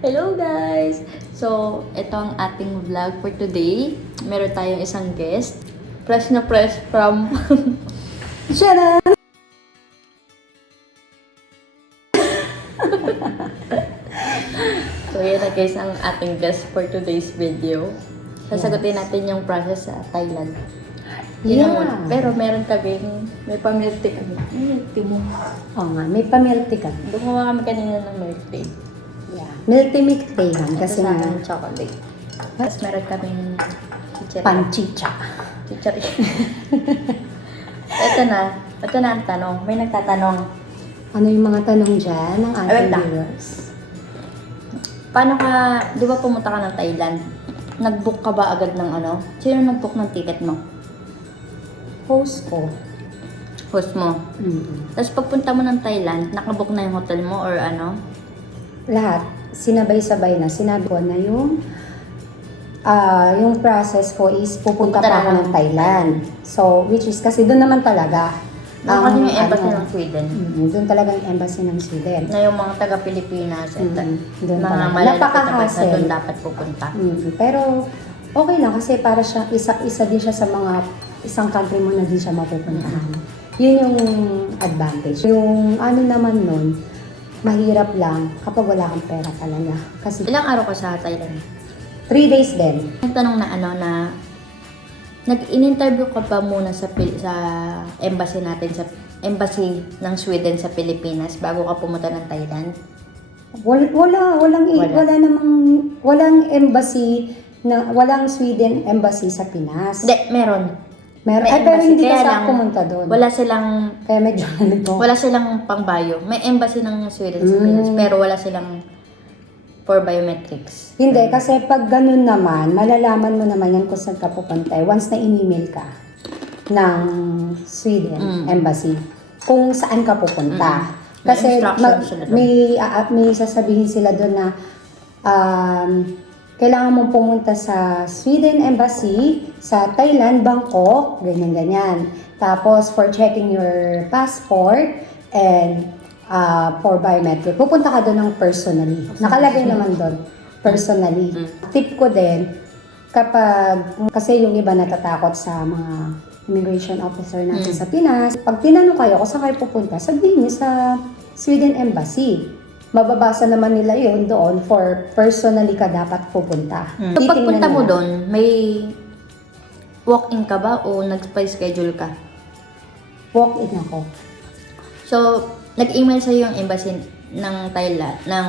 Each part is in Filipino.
Hello guys! So, ito ang ating vlog for today. Meron tayong isang guest. Fresh na fresh from... Sharon! So, yan na guys ang ating guest for today's video. Sasagutin natin yung process sa Thailand. Yun ang una. Pero meron kaming, may pamilk tea kami. Milk tea mo. Oo nga, may pa-milk tea ka. Gumawa kami kanina ng milk tea. Yeah. Milk tea yan kasi Ito sa nga akin chocolate. Tapos meron kaming chicharia. panchicha. Chicharia. Ito na ang tanong. May nagtatanong. Ano yung mga tanong dyan ng Wait ating lang. viewers? Paano ka, di ba pumunta ka ng Thailand? Nag-book ka ba agad ng ano? Sino nag-book ng ticket mo? Host ko. Host mo. Tapos pagpunta mo ng Thailand, nakabook na yung hotel mo or ano? Lahat, sinabay-sabay na. Sinabi ko na yung process ko is pupunta Pupunta pa na ako lang. ng Thailand. So, which is kasi doon naman talaga. Doon kasi yung embassy ng Sweden. Doon talaga yung embassy ng Sweden. Na yung mga taga-Pilipinas at Doon mga talaga. malalapit na bansa Napaka-hassle. doon dapat pupunta. Pero okay lang kasi para siya isa din siya sa mga isang country mo na di siya mapupuntahan. Yun yung advantage. Yung ano naman nun, mahirap lang kapag wala kang pera talaga. Kasi Ilang araw ka sa Thailand? 3 days din. Yung tanong na ano na nag-in-interview ka ba muna sa embassy natin, sa embassy ng Sweden sa Pilipinas bago ka pumunta ng Thailand? Walang embassy walang Sweden embassy sa Pinas. Hindi, meron. Meron, May pero embassy, hindi kaya kasi lang, ako pumunta doon. Wala silang Kaya medyo ano wala silang pangbayo. May embassy ng Sweden sa Pinas pero wala silang for biometrics. Hindi, kasi pag ganun naman, malalaman mo naman yan kung saan ka pupunta. Once na in-email ka ng Sweden Embassy, kung saan ka pupunta. May Kasi instructions sila doon. may sasabihin sila doon na kailangan mong pumunta sa Sweden Embassy, sa Thailand, Bangkok, ganyan-ganyan. Tapos, for checking your passport and for biometric. Pupunta ka doon ng personally. Nakalagay naman doon, personally. Tip ko din, kasi yung iba natatakot sa mga immigration officer natin sa Pinas, pag tinanong kayo kung saan kayo pupunta, sabihin niyo sa Sweden Embassy. Mababasa naman nila yun doon for personally ka dapat pupunta. So, pagpunta mo nila. doon, may walk-in ka ba o nag-schedule ka? Walk-in ako. So, nag-email sa'yo yung embassy ng Thailand, ng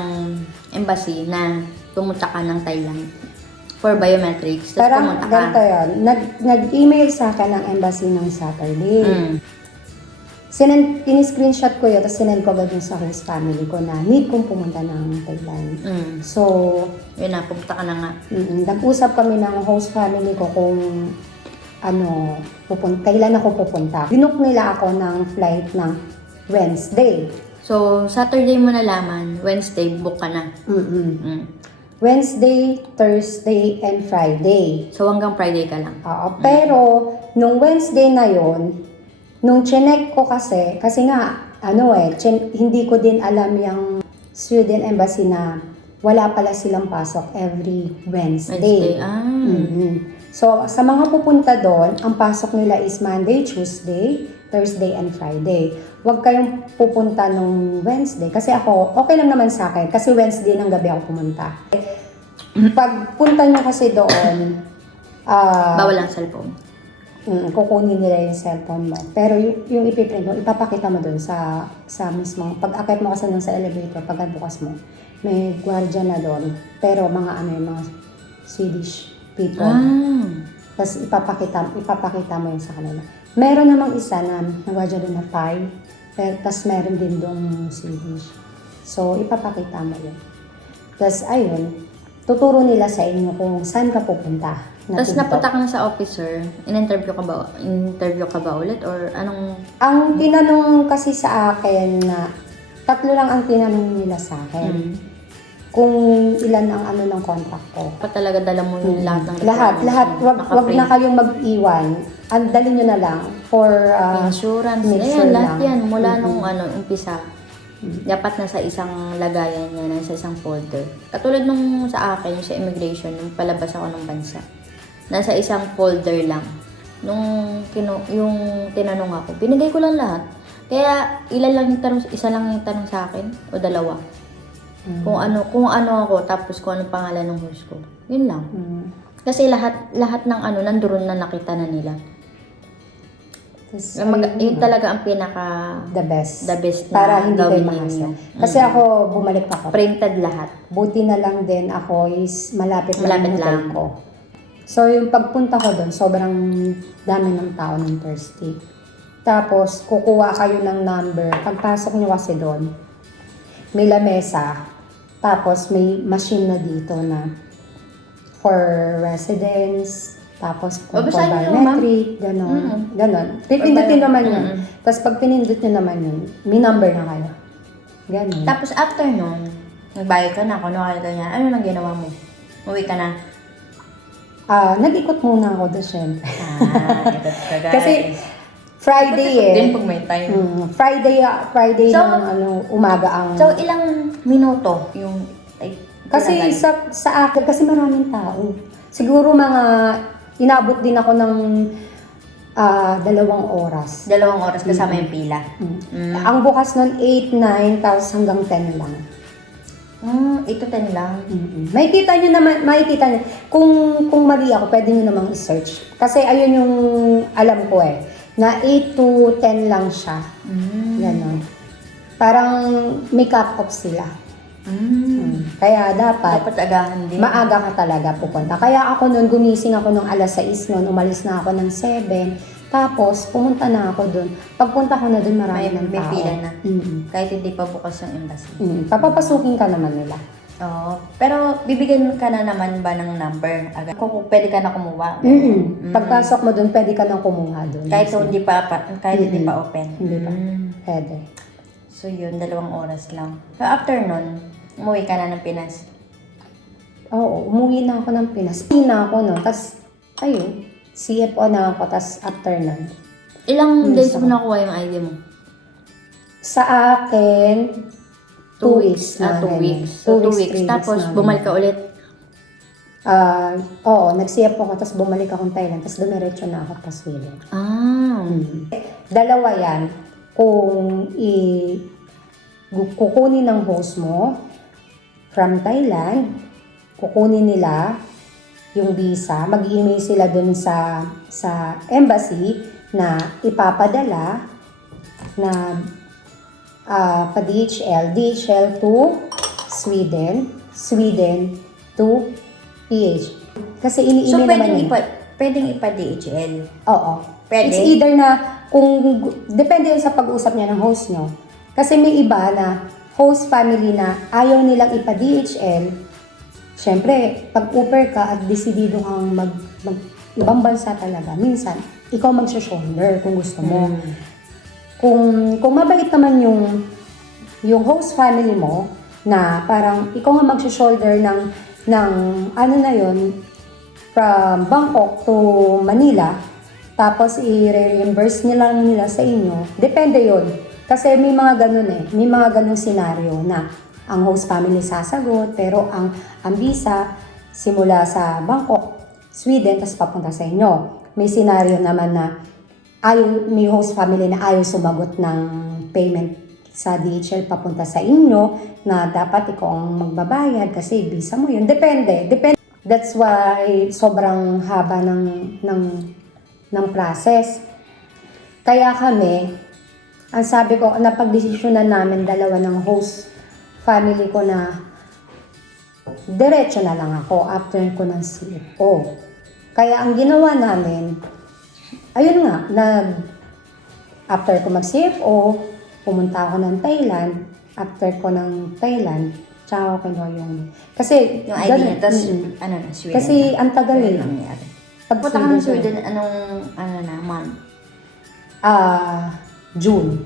embassy na pumunta ka ng Thailand for biometrics. Tapos Parang pumunta ka. ganito yun. Nag-email sa akin ng embassy ng Saturday. In-screenshot ko yun, tapos sinend ko agad yun sa host family ko na need kong pumunta ng Thailand. So, Yun na, pumunta ka na nga. nag-usap kami ng host family ko kung kailan ako pupunta. Binook nila ako ng flight ng Wednesday. So, Saturday mo nalaman, Wednesday, book ka na. Wednesday, Thursday, and Friday. So, hanggang Friday ka lang. Oo, pero nung Wednesday na yon, nung chinek ko kasi nga, hindi ko din alam yung Sweden Embassy na wala pala silang pasok every Wednesday. So, sa mga pupunta doon, ang pasok nila is Monday, Tuesday, Thursday, and Friday. Huwag kayong pupunta nung Wednesday. Kasi ako, okay lang naman sa akin. Kasi Wednesday ng gabi ako pumunta. Pag punta nyo kasi doon, Bawal ang cellphone. kukunin nila yung cellphone mo. Pero yung ipiprint mo, ipapakita mo doon sa mismo. Pag akit mo kasi doon sa elevator, pagbukas mo, may gwardiya na doon. Pero yung mga Swedish people. Tapos ipapakita mo yun sa kanila. Meron namang isa na nagwadya doon na Thai, tapos meron din doon Swedish. So, ipapakita mo yun. Tapos, ayun, tuturo nila sa inyo kung saan ka pupunta. Tapos napunta ka na sa officer, in-interview ka ba ulit or anong... Ang tinanong kasi sa akin na, 3 lang ang tinanong nila sa akin. Kung ilan ang ng contract ko. Pa talaga dala mo yung lahat ng Lahat. Wag na kayong mag-iwan. Dali nyo na lang for insurance. make Ayan, sure lahat lang. yan. Mula nung umpisa. Dapat nasa isang lagayan niya, nasa isang folder. Katulad nung sa akin, yung sa immigration, nung palabas ako ng bansa. Nasa isang folder lang. Yung tinanong ako, binigay ko lang lahat. Kaya ilan lang yung tanong, isa lang yung tanong sa akin o dalawa. Kung ano ako, tapos kung anong pangalan ng host ko. Yun lang. Kasi lahat ng nandoon na nakita na nila. Yun talaga ang pinaka the best na para hindi kayo gawin mahasa. ninyo. Kasi ako, bumalik ako. Printed lahat. Buti na lang din ako is malapit lang yung hotel lang. ko. So, yung pagpunta ko doon, sobrang dami ng tao ng Thursday. Tapos, kukuha kayo ng number. Pagpasok nyo kasi doon, may lamesa. Tapos, may machine na dito na for residents. Tapos, for basahin nyo, biometric, gano'n. Ganon. Pipindutin naman yun. Tapos, pag pinindot nyo naman yun, may number na kayo. Ganon. Tapos after nun, nagbayad ka na, kunwari ka niya, ano nang ginawa mo? Uwi ka na? Nag-ikot muna ako doon, syempre. Ikot ka guys. Kasi, Friday din pag may time. Friday So, ng umaga ang... So, ilang minuto yung... kasi sa akin, kasi maraming tao. Siguro inabot din ako ng 2 oras. 2 oras kasama yung pila. Ang bukas nun 8, 9, tapos hanggang 10 lang. 8 to 10 lang. Makikita nyo. Kung mali ako, pwede nyo namang i-search. Kasi ayun yung alam ko na 8 to 10 lang siya. Ganon. Parang may cut-off sila. Kaya dapat agahan din. maaga ka talaga pupunta. Kaya ako nun, gumising ako nung alas 6 nun, umalis na ako ng 7. Tapos, pumunta na ako dun. Pagpunta ko na dun, marami ng tao. May pila na. Kahit hindi pa bukas yung embassy. Papapasukin ka naman nila. Oo. Pero, bibigyan ka na naman ba ng number? Agad? Kung pwede ka na kumuha. Pagpasok mo dun, pwede ka nang kumuha dun. Kahit hindi pa open. Hindi pa. Pwede. So, yun. 2 oras lang. So, after nun, umuwi ka na ng Pinas. Oo, umuwi na ako ng Pinas. Umuwi na ako nun. Tapos, ayun. CFO na ako, tas after nun. Ilang days mo nakuha yung ID mo? Sa akin, 2 weeks. 2 weeks. So, 2 weeks. Tapos, bumalik ka ulit. Oo, nag-CFO ako, tapos bumalik akong Thailand, tapos dumiretso na ako pa Sweden. Dalawa yan. Kung kukunin ng host mo from Thailand, kukunin nila yung visa, mag-email sila dun sa embassy na ipapadala na DHL to Sweden to PH. Kasi ini-email naman yun. Pwedeng ipa-DHL. Oo. Pwede? It's either na, depende yun sa pag-usap niya ng host nyo. Kasi may iba na host family na ayaw nilang ipa-DHL. Siyempre, pag Uber ka at desidido kang ibang bansa talaga, minsan, ikaw mag-shoulder kung gusto mo. Kung mabait naman yung host family mo, na parang ikaw nga mag-shoulder ng ano na yun, from Bangkok to Manila, tapos i-reimburse nila sa inyo, depende yun. Kasi may mga ganun may mga ganung senaryo na ang host family sasagot, pero ang visa simula sa Bangkok, Sweden, tapos papunta sa inyo. May senaryo naman na may host family na ayaw sumagot ng payment sa DHL papunta sa inyo, na dapat ikaw ang magbabayad kasi visa mo yun. Depende. That's why sobrang haba ng process. Kaya kami, ang sabi ko, napagdesisyonan namin dalawa ng host family ko na diretso na lang ako after ko ng CFO. Kaya ang ginawa namin, ayun nga, after ko mag-CFO, pumunta ako ng Thailand. After ko ng Thailand, tsaka ako kinuha kasi yung ID niya, tapos Sweden. Kasi ang tagal Pagpunta ka ng Sweden, anong month? June.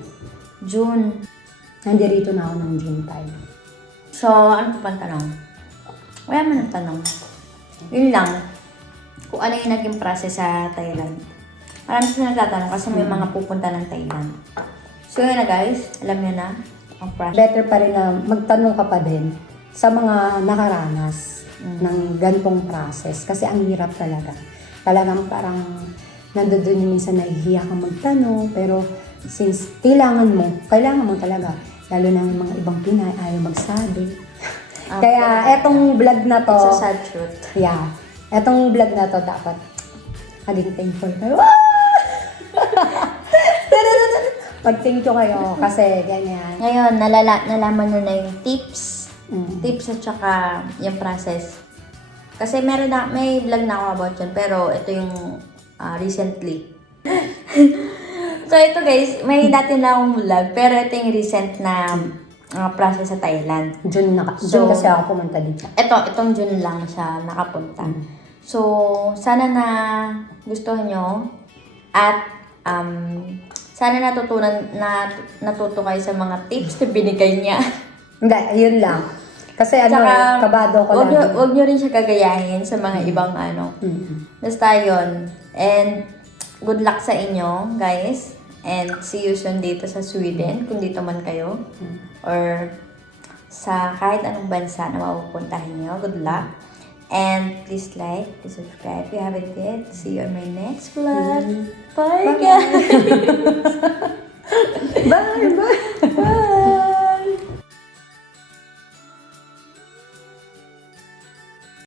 Nandirito na ako ng June 5. So, ano pa pang tanong? Wala man ang tanong. Yun lang. Kung ano yung naging process sa Thailand. Marami sila nagtatanong kasi may mga pupunta ng Thailand. So, yun na guys. Alam nyo na. ang process. Better pa rin na magtanong ka pa din sa mga nakaranas ng gantong process. Kasi ang hirap talaga. Talagang parang nandoon yung minsan nahihiya kang magtanong, pero since kailangan mo talaga. Lalo na yung mga ibang Pinay, ayaw magsabi. Kaya etong vlog na to, It's a sad truth. yeah, etong vlog na to dapat maging thankful kayo. Mag-thank you kayo kasi ganyan. Ngayon, nalaman nyo na yung tips. Tips at saka yung process. Kasi may vlog na ako about yun, pero ito yung recently. So ito guys, may dati na akong vlog, pero ito yung recent na process sa Thailand. June kasi ako pumunta dito. Itong June lang siya nakapunta. So, sana na gustuhan nyo at sana natuto kayo sa mga tips na binigay niya. Hindi, yun lang. Kasi Tsaka, kabado ko lang. Huwag nyo rin siya gagayahin sa mga ibang Basta yun. And good luck sa inyo, guys. And see you soon dito sa Sweden, kung dito man kayo. Or sa kahit anong bansa na mapupuntahan nyo. Good luck. And please like, please subscribe if you haven't yet. See you on my next vlog. Bye, guys! Bye! Bye!